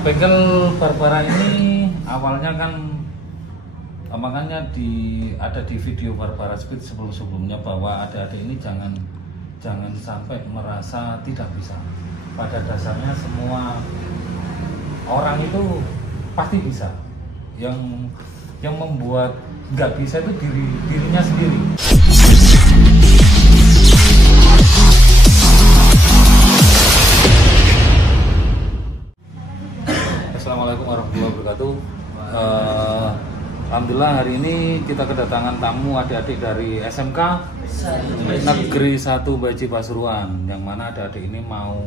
Bengkel Barbara ini awalnya kan makanya ada di video Barbara Speed sebelumnya bahwa adik-adik ini jangan sampai merasa tidak bisa. Pada dasarnya semua orang itu pasti bisa. Yang membuat nggak bisa itu dirinya sendiri. Assalamualaikum warahmatullahi wabarakatuh. Alhamdulillah hari ini kita kedatangan tamu adik-adik dari SMK Negeri 1 Baji Pasuruan, yang mana adik-adik ini mau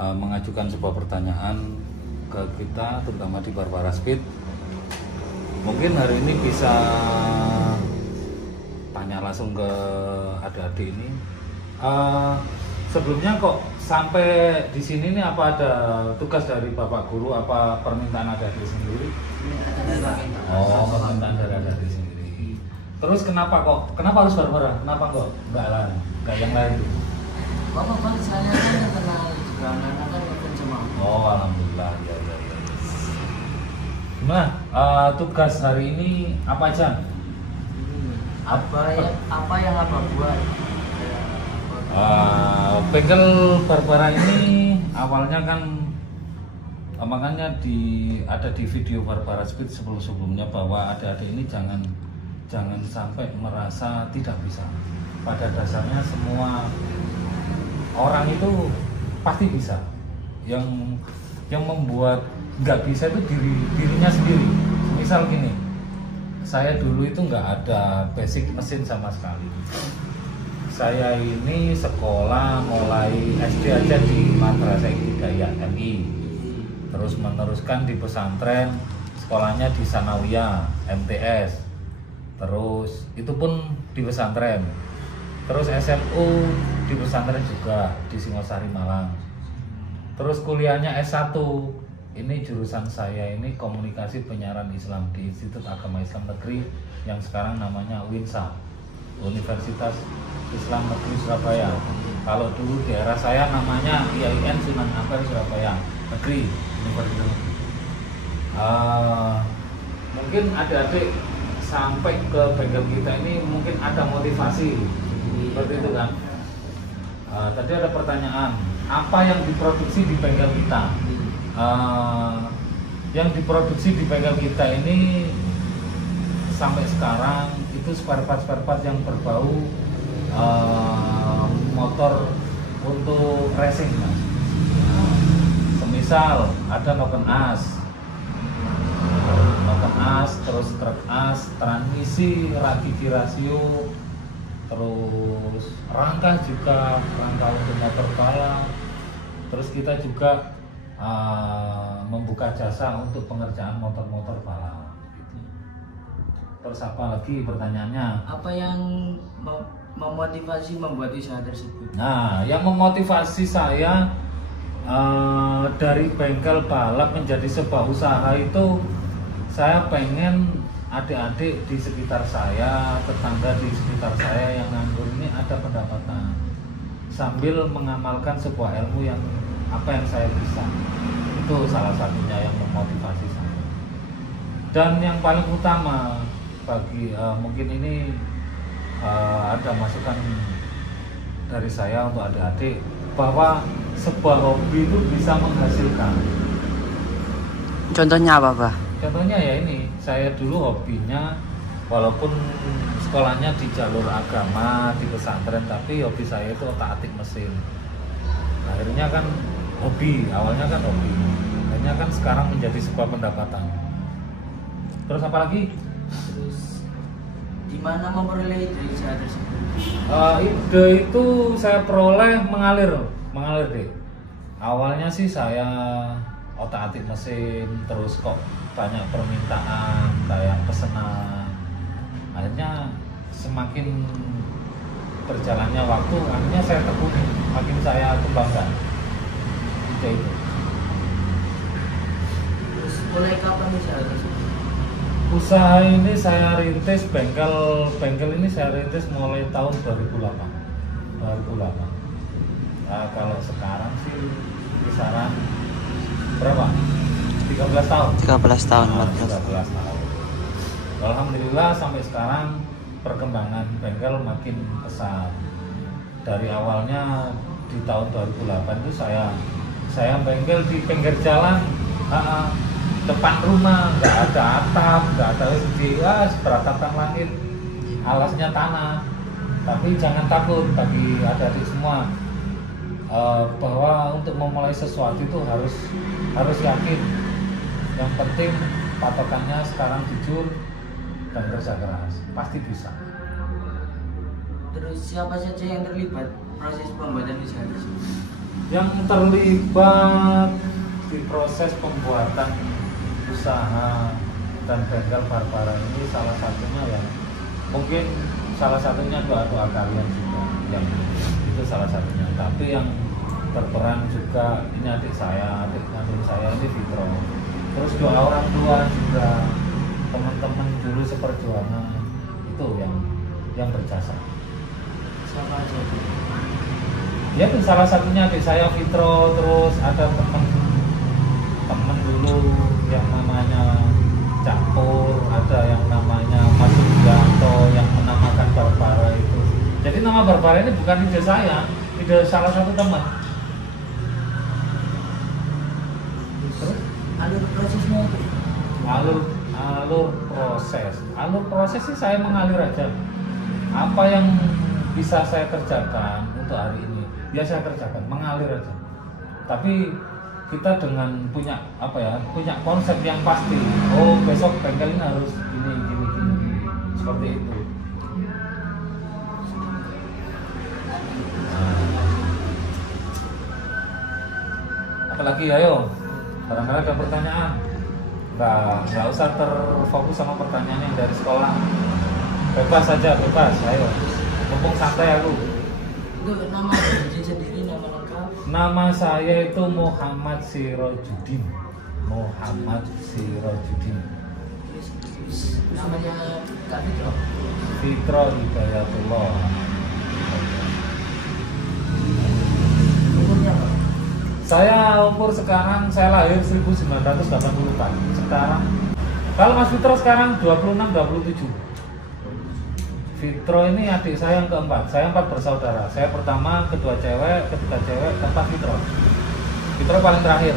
mengajukan sebuah pertanyaan ke kita, terutama di Barbara Speed. Mungkin hari ini bisa tanya langsung ke adik-adik ini. Sebelumnya kok sampai di sini nih, apa ada tugas dari Bapak Guru, apa permintaan adik-adik sendiri? Oh, permintaan dari adik-adik sendiri. Terus kenapa harus Barbara? Kenapa kok nggak yang lain? Bapak saya kan kenal juga anak-anak kan ngefans sama. Oh, alhamdulillah, ya. Nah, tugas hari ini apa aja? Apa yang Abah buat? Bengkel Barbara ini awalnya kan makanya ada di video Barbara Speed sebelumnya bahwa adik-adik ini jangan sampai merasa tidak bisa. Pada dasarnya semua orang itu pasti bisa. Yang membuat nggak bisa itu dirinya sendiri. Misal gini, saya dulu itu nggak ada basic mesin sama sekali. Saya ini sekolah mulai SD aja di Madrasah Hidayah MI, terus meneruskan di pesantren, sekolahnya di Sanawiyah MTS, terus itu pun di pesantren, terus SMU di pesantren juga di Singosari Malang, terus kuliahnya S1, ini jurusan saya ini komunikasi penyiaran Islam di Institut Agama Islam Negeri yang sekarang namanya UINSA, Universitas Islam Negeri Surabaya. Kalau dulu di era saya namanya IAIN Sunan Ampel Surabaya Negeri, Universitas Negeri. Mungkin adik-adik sampai ke bengkel kita ini mungkin ada motivasi seperti itu kan. Tadi ada pertanyaan, apa yang diproduksi di bengkel kita? Yang diproduksi di bengkel kita ini sampai sekarang itu spare part yang berbau motor untuk racing, Mas. Semisal ada noken as, terus truk as, transmisi, ragigi rasio, terus rangka untuk motor balap. Terus kita juga membuka jasa untuk pengerjaan motor-motor balap. Terus apa lagi pertanyaannya? Apa yang memotivasi membuat usaha tersebut? Nah, yang memotivasi saya dari bengkel balap menjadi sebuah usaha itu, saya pengen adik-adik di sekitar saya, tetangga di sekitar saya yang nganggur ini ada pendapatan sambil mengamalkan sebuah ilmu yang saya bisa. Itu salah satunya yang memotivasi saya. Dan yang paling utama bagi mungkin ini ada masukan dari saya untuk adik-adik bahwa sebuah hobi itu bisa menghasilkan. Contohnya apa, Pak? Contohnya ya ini, saya dulu hobinya walaupun sekolahnya di jalur agama di pesantren, tapi hobi saya itu otak-atik mesin. Akhirnya kan awalnya kan hobi, akhirnya kan sekarang menjadi sebuah pendapatan. Terus apa lagi? Terus di mana memperoleh ide usaha tersebut? Ide itu saya peroleh mengalir deh. Awalnya sih saya otak-atik mesin, terus kok banyak permintaan, kayak pesanan. Akhirnya semakin berjalannya waktu, akhirnya saya tekuni, makin saya kembangkan ide itu. Terus mulai kapan usaha tersebut? Usaha ini saya rintis, bengkel ini saya rintis mulai tahun 2008. Nah, kalau sekarang sih kisaran berapa? 13 tahun. 13 tahun, Nah, 14. 13 tahun. Alhamdulillah sampai sekarang perkembangan bengkel makin pesat. Dari awalnya di tahun 2008 itu saya bengkel di pinggir jalan, depan rumah, nggak ada atap, nggak ada beratapan langit, alasnya tanah. Tapi jangan takut bagi adik-adik semua, bahwa untuk memulai sesuatu itu harus yakin. Yang penting patokannya sekarang jujur dan kerja keras, pasti bisa. Terus siapa saja yang terlibat proses pembuatan usaha? Yang terlibat di proses pembuatan usaha dan bengkel Barbara ini salah satunya ya mungkin salah satunya doa kalian juga, yang itu salah satunya. Tapi yang berperan juga ini adik saya ini Fitro. Terus doa orang tua juga, teman-teman dulu seperjuangan itu yang berjasa. Siapa aja? Ya itu salah satunya adik saya Fitro, terus ada teman dulu yang namanya Cak Pur, ada yang namanya Mas Sugianto yang menamakan Barbara itu. Jadi nama Barbara ini bukan ide saya, ide salah satu teman. Terus Alur prosesnya itu? Alur proses sih saya mengalir aja. Apa yang bisa saya kerjakan untuk hari ini, ya saya kerjakan, mengalir aja. Tapi kita dengan punya konsep yang pasti. Oh, besok bengkel ini harus gini, seperti itu. Apalagi, ayo, barangkali ada pertanyaan. Nggak usah terfokus sama pertanyaan yang dari sekolah. Bebas, ayo. Mumpung santai aku. Itu nama Haji sendiri, nama lengkap? Nama saya itu Muhammad Sirojudin. Terus namanya Kak Fitro? Fitro Hidayatullah. Umurnya apa? Saya umur sekarang, saya lahir 1984. Sekarang, kalau Mas Fitro sekarang 26-27. Fitro ini adik saya yang keempat. Saya 4 bersaudara. Saya pertama, kedua cewek, ketiga cewek, keempat Fitro. Fitro paling terakhir.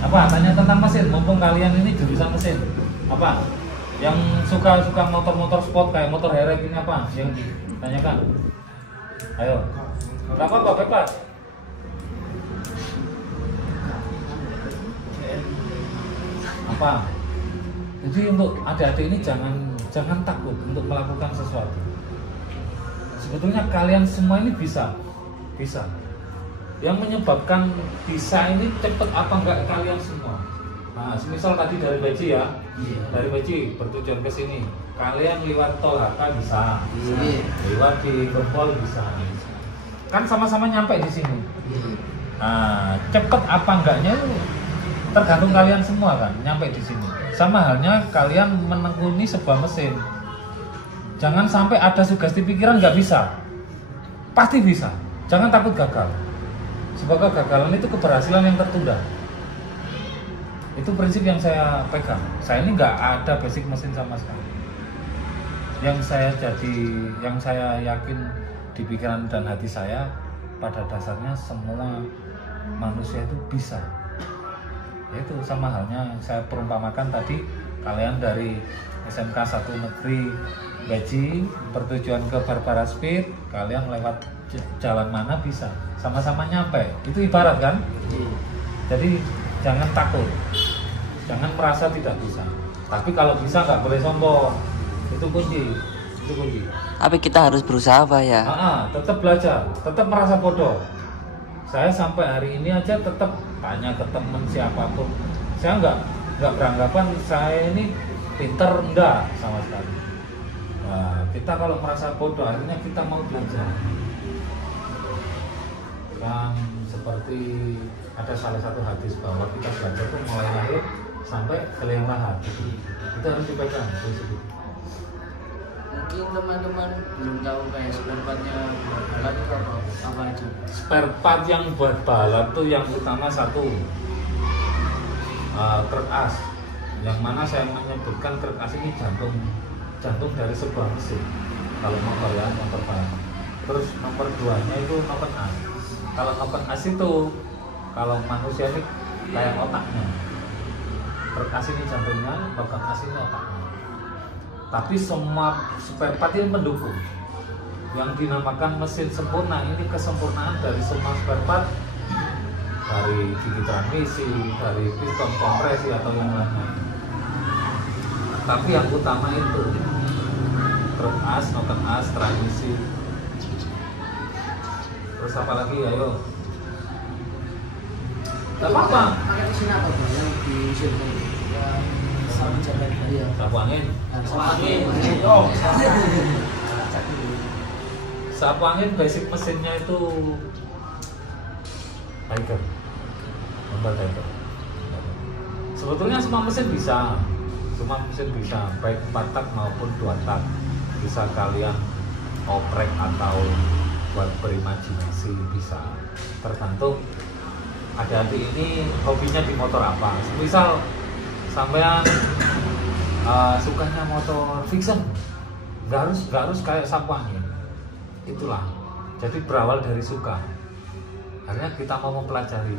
Apa? Tanya tentang mesin. Mumpung kalian ini jurusan mesin. Apa? Yang suka motor-motor sport kayak motor Herek ini apa? Yang ditanyakan. Ayo. Gak apa-apa, bebas. Apa? Jadi untuk adik-adik ini jangan takut untuk melakukan sesuatu. Sebetulnya kalian semua ini bisa. Yang menyebabkan bisa ini cepet apa enggak kalian semua. Nah, semisal tadi dari Beji ya, dari Beji bertujuan ke sini. Kalian lewat tol HK bisa, lewat di Gempol bisa. Kan sama-sama nyampe di sini. Nah, cepet apa enggaknya itu tergantung kalian semua kan, nyampe di sini. Sama halnya kalian menekuni sebuah mesin. Jangan sampai ada sugesti pikiran nggak bisa. Pasti bisa. Jangan takut gagal. Sebab kegagalan itu keberhasilan yang tertunda. Itu prinsip yang saya pegang. Saya ini nggak ada basic mesin sama sekali. Yang saya yakin di pikiran dan hati saya, pada dasarnya semua manusia itu bisa. Itu sama halnya saya perumpamakan tadi, kalian dari SMK 1 Negeri Beji bertujuan ke Barbara Speed, kalian lewat jalan mana bisa, sama-sama nyampe. Itu ibarat kan? Jadi jangan takut, jangan merasa tidak bisa. Tapi kalau bisa nggak boleh sombong, itu kunci. Tapi kita harus berusaha, Pak ya. Tetap belajar, tetap merasa bodoh. Saya sampai hari ini aja tetap tanya ke teman siapapun. Saya nggak beranggapan saya ini pinter, enggak sama sekali. Nah, kita kalau merasa bodoh, akhirnya kita mau belajar. Yang seperti ada salah satu hadis bahwa kita belajar itu mulai lahir sampai ke liang lahat. Itu harus dipegang. mungkin teman-teman belum tahu kayak spare partnya buat balap itu apa aja. Spare part yang buat balap tuh yang utama satu truk as, yang mana saya menyebutkan truk as ini jantung dari sebuah mesin kalau motor ya, motor balap. Terus nomor 2-nya itu knopen as. Kalau knopen as itu kalau manusia ini kayak otaknya, truk as ini jantungnya, knopen as ini otaknya. Tapi semua spare part ini mendukung. Yang dinamakan mesin sempurna ini kesempurnaan dari semua spare part, dari gigi transmisi, dari piston kompresi atau yang lainnya. Tapi yang utama itu truk as, knopen as, transmisi. Terus apa lagi? Ayo. Gak apa-apa. Pakai mesin apa Bang yang di sini? Yang sama jalan ya. Sapu angin. Sapu angin. Sapu angin basic mesinnya itu Tiger. Nomor Tiger. Sebetulnya semua mesin bisa. Semua mesin bisa, baik 4 tak maupun 2 tak. Bisa kalian oprek atau buat berimajinasi, bisa. Tergantung adik-adik ini hobinya di motor apa. Misal sampean sukanya motor fiction, nggak harus kayak sapu angin. Itulah, jadi berawal dari suka. Akhirnya kita mau mempelajari,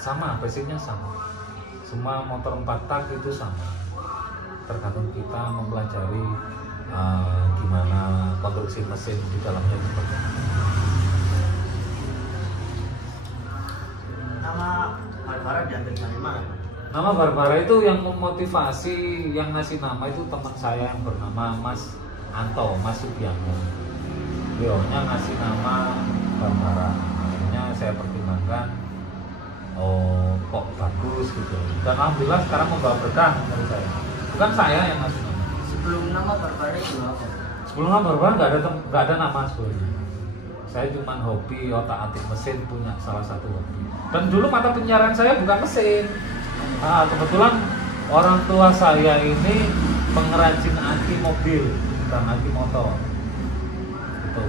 sama basicnya sama. Semua motor 4 tak itu sama. Tergantung kita mempelajari gimana konstruksi mesin di dalamnya seperti apa. Nama Barbara diambil dari mana? Nama Barbara itu yang memotivasi, yang ngasih nama itu teman saya yang bernama Mas Anto, Mas Subianto. Beliaunya ngasih nama Barbara. Akhirnya saya pertimbangkan, oh kok bagus gitu. Dan alhamdulillah sekarang membawa berkah menurut saya. Bukan saya yang ngasih nama. Sebelum nama Barbara itu apa? Sebelum nama Barbara nggak ada nama sebelumnya. Saya cuma hobi otak-atik mesin, punya salah satu hobi. Dan dulu mata pencarian saya bukan mesin. Kebetulan orang tua saya ini pengrajin aki mobil dan aki motor. Gitu.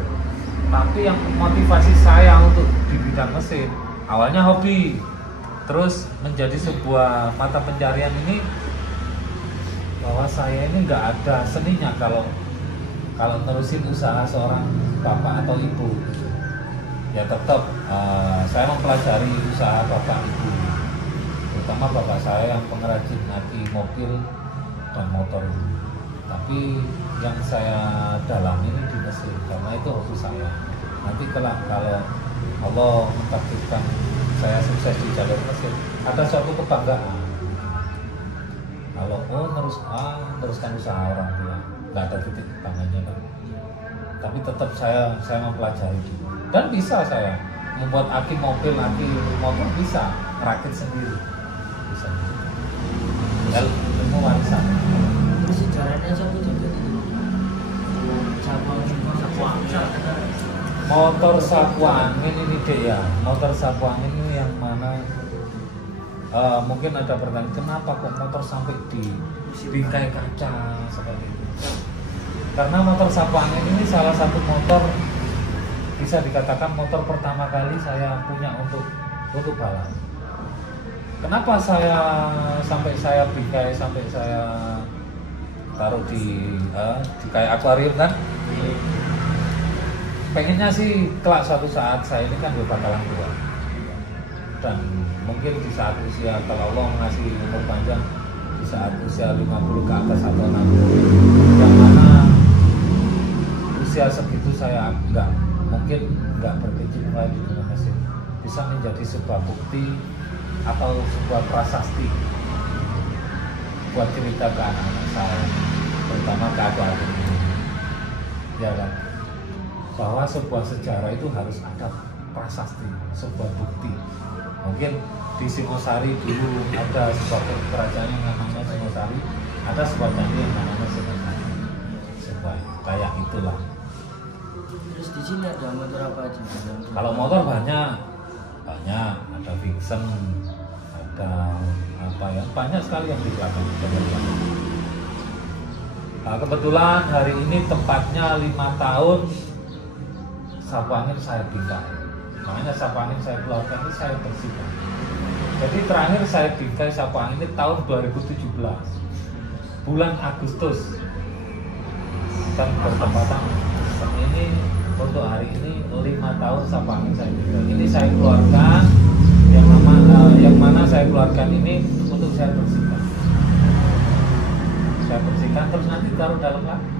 Tapi yang motivasi saya untuk di bidang mesin awalnya hobi, terus menjadi sebuah mata pencarian ini, bahwa saya ini nggak ada seninya kalau terusin usaha seorang bapak atau ibu. Ya tetap saya mempelajari usaha bapak ibu, terutama bapak saya yang pengrajin aki mobil dan motor. Tapi yang saya dalami ini di mesin karena itu hobi saya. Nanti kelak kalau Allah mentakdirkan saya sukses di jalur mesin, ada suatu kebanggaan. Kalau teruskan usaha orang tua, nggak ada titik bangganya kan. Tapi tetap saya mempelajari dan bisa saya membuat aki mobil, aki motor, bisa merakit sendiri, bisa. Tinggal ilmu warisan. Terus sejarahnya siapa juga itu? Motor sapu angin ini deh ya. Motor sapu angin ini yang mana? Mungkin ada pertanyaan, kenapa kok motor sampai di bingkai kaca seperti itu? Karena motor sapu angin ini salah satu motor, bisa dikatakan motor pertama kali saya punya untuk balap. Kenapa sampai saya bingkai, sampai saya taruh di kayak akuarium kan? Pengennya sih kelak suatu saat saya ini kan bakalan tua, dan mungkin di saat usia, kalau Allah ngasih umur panjang, di saat usia 50 ke atas atau 60, yang mana usia segitu saya mungkin nggak berkecimpung lagi di mesin, bisa menjadi sebuah bukti atau sebuah prasasti buat cerita ke anak-anak saya, terutama ke adik-adik ini, ya kan? Bahwa sebuah sejarah itu harus ada prasasti, sebuah bukti. Mungkin di Singosari dulu ada sebuah kerajaan yang namanya Singosari, ada sebuah candi yang namanya Singosari, sebuah kayak itulah. Terus di sini ada motor apa aja? Kalau motor banyak, ada Vixen, ada apa ya, banyak sekali yang di belakang. Nah, kebetulan hari ini tepatnya 5 tahun sapu angin saya bingkai. Makanya sapu angin saya keluarkan ini saya bersihkan. Jadi terakhir saya bingkai sapu angin ini tahun 2017 bulan Agustus, dan bertepatan ini untuk hari ini 5 tahun sapu angin saya bingkai. Ini saya keluarkan yang mana saya keluarkan ini untuk saya bersihkan. Saya bersihkan terus nanti taruh dalam lagi,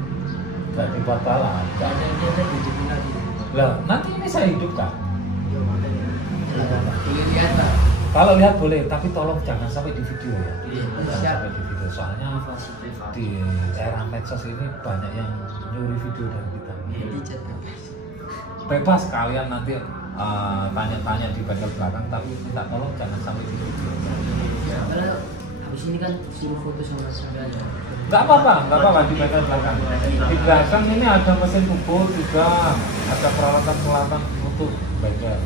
gak dibuat balan. Gak ada yang kita hidupin lagi. Lah nanti ini saya hidupkan. Iya, makanya. Boleh lihat lah. Kalau lihat boleh, tapi tolong jangan sampai di video ya. Iya, Jangan siap. sampai di video, soalnya Privasi privat. di era medsos ini banyak yang nyuri video dari kita. Iya, dicat kan. Bebas kalian nanti tanya-tanya di bengkel belakang, tapi minta tolong jangan sampai di video. Ya, karena habis ini kan suruh foto sama saya aja. Nggak apa-apa di bengkel belakang. Di belakang ini ada mesin bubur juga, ada peralatan-peralatan untuk bengkel.